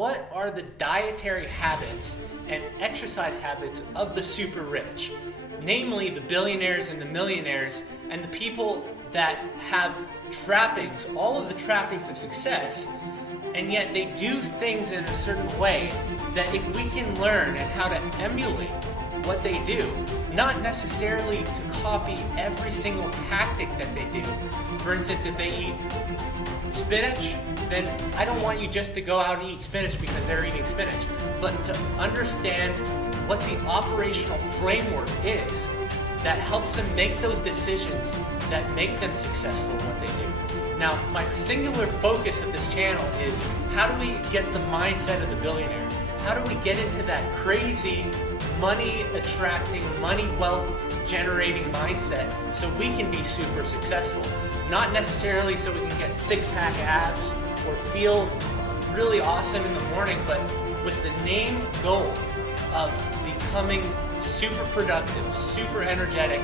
What are the dietary habits and exercise habits of the super rich? Namely, the billionaires and the millionaires and the people that have trappings, all of the trappings of success, and yet they do things in a certain way that if we can learn and how to emulate what they do, not necessarily to copy every single tactic that they do. For instance, if they eat spinach, then I don't want you just to go out and eat spinach because they're eating spinach, but to understand what the operational framework is that helps them make those decisions that make them successful in what they do. Now, my singular focus of this channel is how do we get the mindset of the billionaire? How do we get into that crazy money attracting, money wealth generating mindset so we can be super successful? Not necessarily so we can get six-pack abs or feel really awesome in the morning, but with the main goal of becoming super productive, super energetic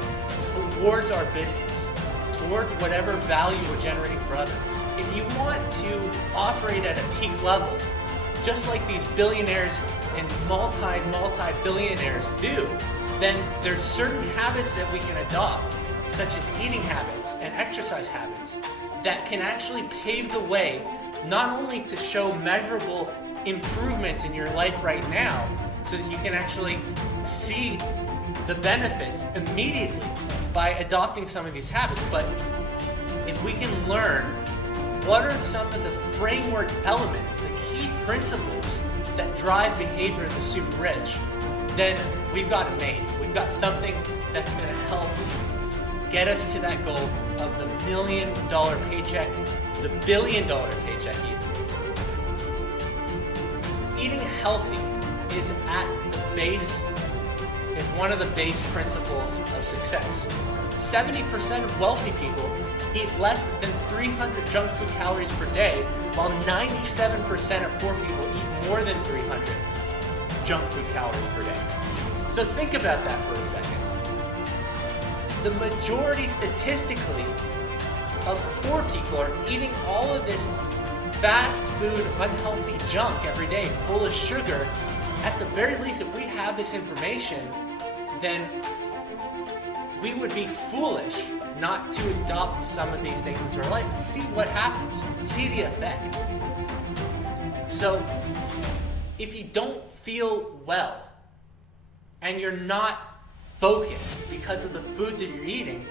towards our business, towards whatever value we're generating for others. If you want to operate at a peak level, just like these billionaires and multi-billionaires do, then there's certain habits that we can adopt, such as eating habits and exercise habits, that can actually pave the way not only to show measurable improvements in your life right now, so that you can actually see the benefits immediately by adopting some of these habits, but if we can learn what are some of the framework elements, the key principles that drive behavior of the super rich, then we've got it made. We've got something that's going to help get us to that goal of the $1 million paycheck, the $1 billion paycheck even. Eating healthy is at the base, is one of the base principles of success. 70% of wealthy people eat less than 300 junk food calories per day, while 97% of poor people eat more than 300 junk food calories per day. So think about that for a second. The majority statistically of poor people are eating all of this fast food, unhealthy junk every day, full of sugar. At the very least, if we have this information, then we would be foolish not to adopt some of these things into our life and see what happens, see the effect. So, if you don't feel well and you're not focused because of the food that you're eating,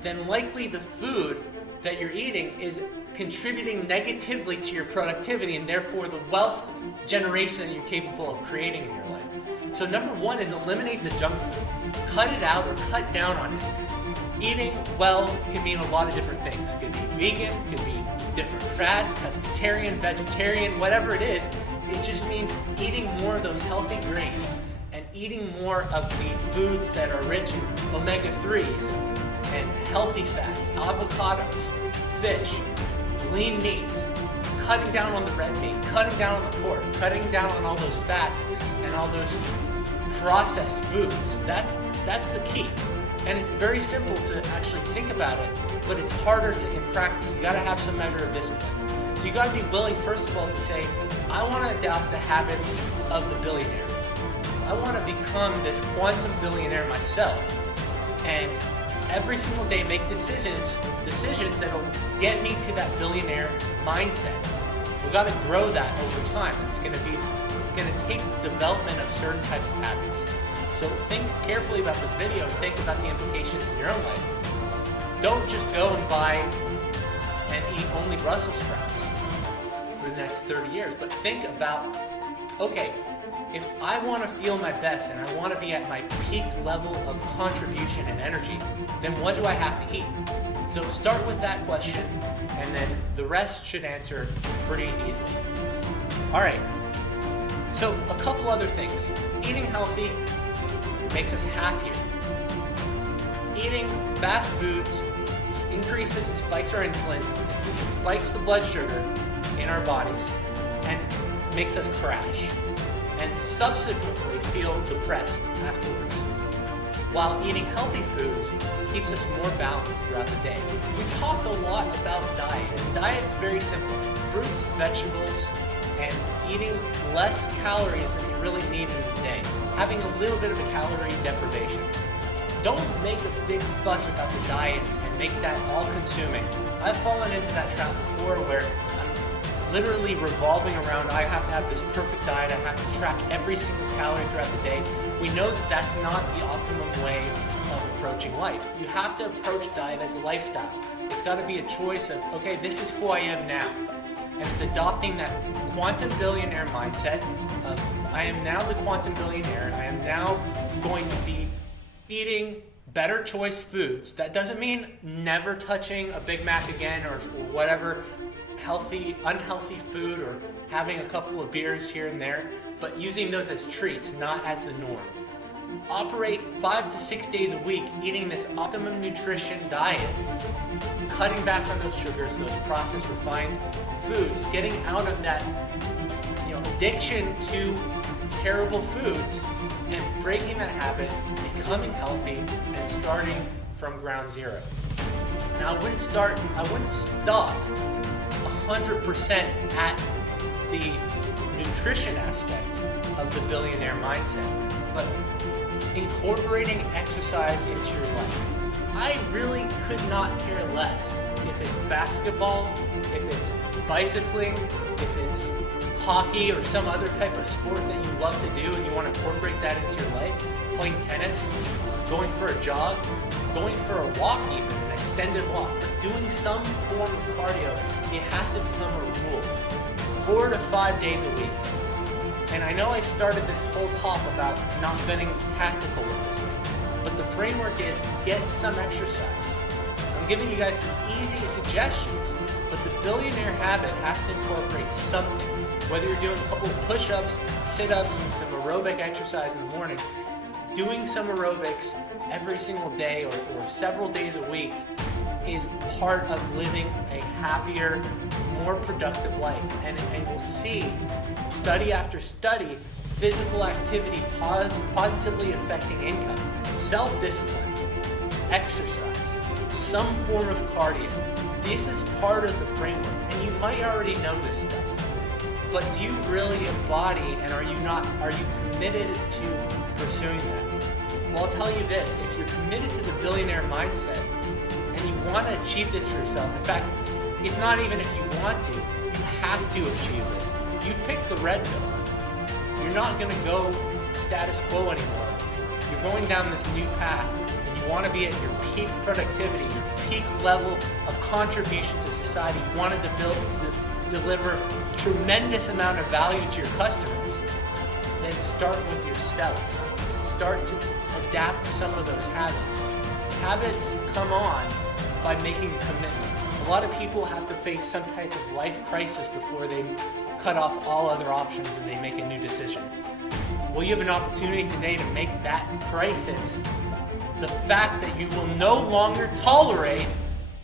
then likely the food that you're eating is contributing negatively to your productivity and therefore the wealth generation that you're capable of creating in your life. So number one is eliminate the junk food. Cut it out or cut down on it. Eating well can mean a lot of different things. It could be vegan, it could be different fats, pescatarian, vegetarian, whatever it is. It just means eating more of those healthy grains and eating more of the foods that are rich in omega-3s and healthy fats, avocados, fish, lean meats, cutting down on the red meat, cutting down on the pork, cutting down on all those fats and all those processed foods. That's the key. And it's very simple to actually think about it, but it's harder to in practice. You gotta have some measure of discipline. So you gotta be willing, first of all, to say, I wanna adopt the habits of the billionaire. I wanna become this quantum billionaire myself. And every single day make decisions that'll get me to that billionaire mindset. We've got to grow that over time. It's going to take development of certain types of habits. So think carefully about this video. Think about the implications in your own life. Don't just go and buy and eat only Brussels sprouts for the next 30 years, but think about, okay, if I want to feel my best and I want to be at my peak level of contribution and energy, then what do I have to eat? So start with that question, and then the rest should answer pretty easily. All right, so a couple other things. Eating healthy makes us happier. Eating fast foods increases and spikes our insulin, it spikes the blood sugar in our bodies, and makes us crash and subsequently feel depressed afterwards. While eating healthy foods keeps us more balanced throughout the day. We talk a lot about diet, and diet's very simple. Fruits, vegetables, and eating less calories than you really need in a day. Having a little bit of a calorie deprivation. Don't make a big fuss about the diet and make that all-consuming. I've fallen into that trap before where I'm literally revolving around, I have to have this perfect diet, I have to track every single calorie throughout the day. We know that that's not the optimum way of approaching life. You have to approach diet as a lifestyle. It's got to be a choice of, okay, this is who I am now. And it's adopting that quantum billionaire mindset of, I am now the quantum billionaire, and I am now going to be eating better choice foods. That doesn't mean never touching a Big Mac again or whatever unhealthy food, or having a couple of beers here and there, but using those as treats, not as the norm. Operate 5 to 6 days a week eating this optimum nutrition diet, cutting back on those sugars, those processed refined foods, getting out of that addiction to terrible foods, and breaking that habit, becoming healthy, and starting from ground zero. Now I wouldn't stop 100% at the nutrition aspect of the billionaire mindset, but incorporating exercise into your life. I really could not care less if it's basketball, if it's bicycling, if it's hockey or some other type of sport that you love to do and you want to incorporate that into your life, playing tennis, going for a jog, going for a walk even, an extended walk, but doing some form of cardio. It has to become a rule. 4 to 5 days a week. And I know I started this whole talk about not getting tactical with this thing, but the framework is get some exercise. I'm giving you guys some easy suggestions, but the billionaire habit has to incorporate something. Whether you're doing a couple of push-ups, sit-ups, and some aerobic exercise in the morning, doing some aerobics every single day or several days a week is part of living a happier, more productive life. And we'll see, study after study, physical activity positively affecting income, self-discipline, exercise, some form of cardio. This is part of the framework, and you might already know this stuff. But do you really embody, and are you committed to pursuing that? Well, I'll tell you this, if you're committed to the billionaire mindset and you want to achieve this for yourself, in fact, it's not even if you want to, you have to achieve this. You pick the red pill. You're not going to go status quo anymore. You're going down this new path, and you want to be at your peak productivity, your peak level of contribution to society. You want to deliver tremendous amount of value to your customers. Then start with yourself. Start to adapt some of those habits. Habits come on by making a commitment. A lot of people have to face some type of life crisis before they cut off all other options and they make a new decision. Well, you have an opportunity today to make that crisis the fact that you will no longer tolerate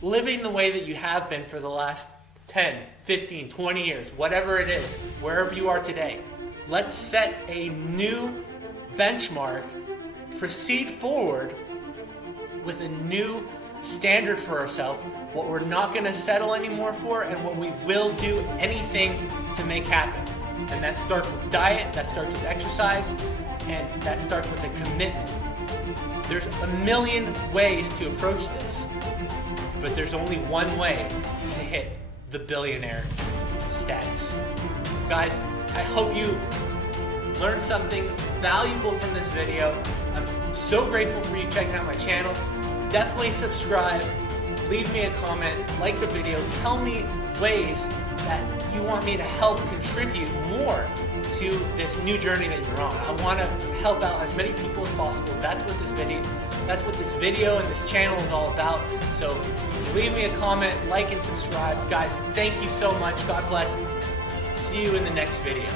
living the way that you have been for the last 10, 15, 20 years, whatever it is, wherever you are today. Let's set a new benchmark, proceed forward with a new standard for ourselves, what we're not going to settle anymore for, and what we will do anything to make happen. And that starts with diet, that starts with exercise, and that starts with a commitment. There's a million ways to approach this, but there's only one way to hit the billionaire status. Guys, I hope you learned something valuable from this video. I'm so grateful for you checking out my channel. Definitely subscribe, leave me a comment, like the video, tell me ways that you want me to help contribute more to this new journey that you're on. I want to help out as many people as possible. That's what this video and this channel is all about. So leave me a comment, like and subscribe. Guys, thank you so much. God bless. See you in the next video.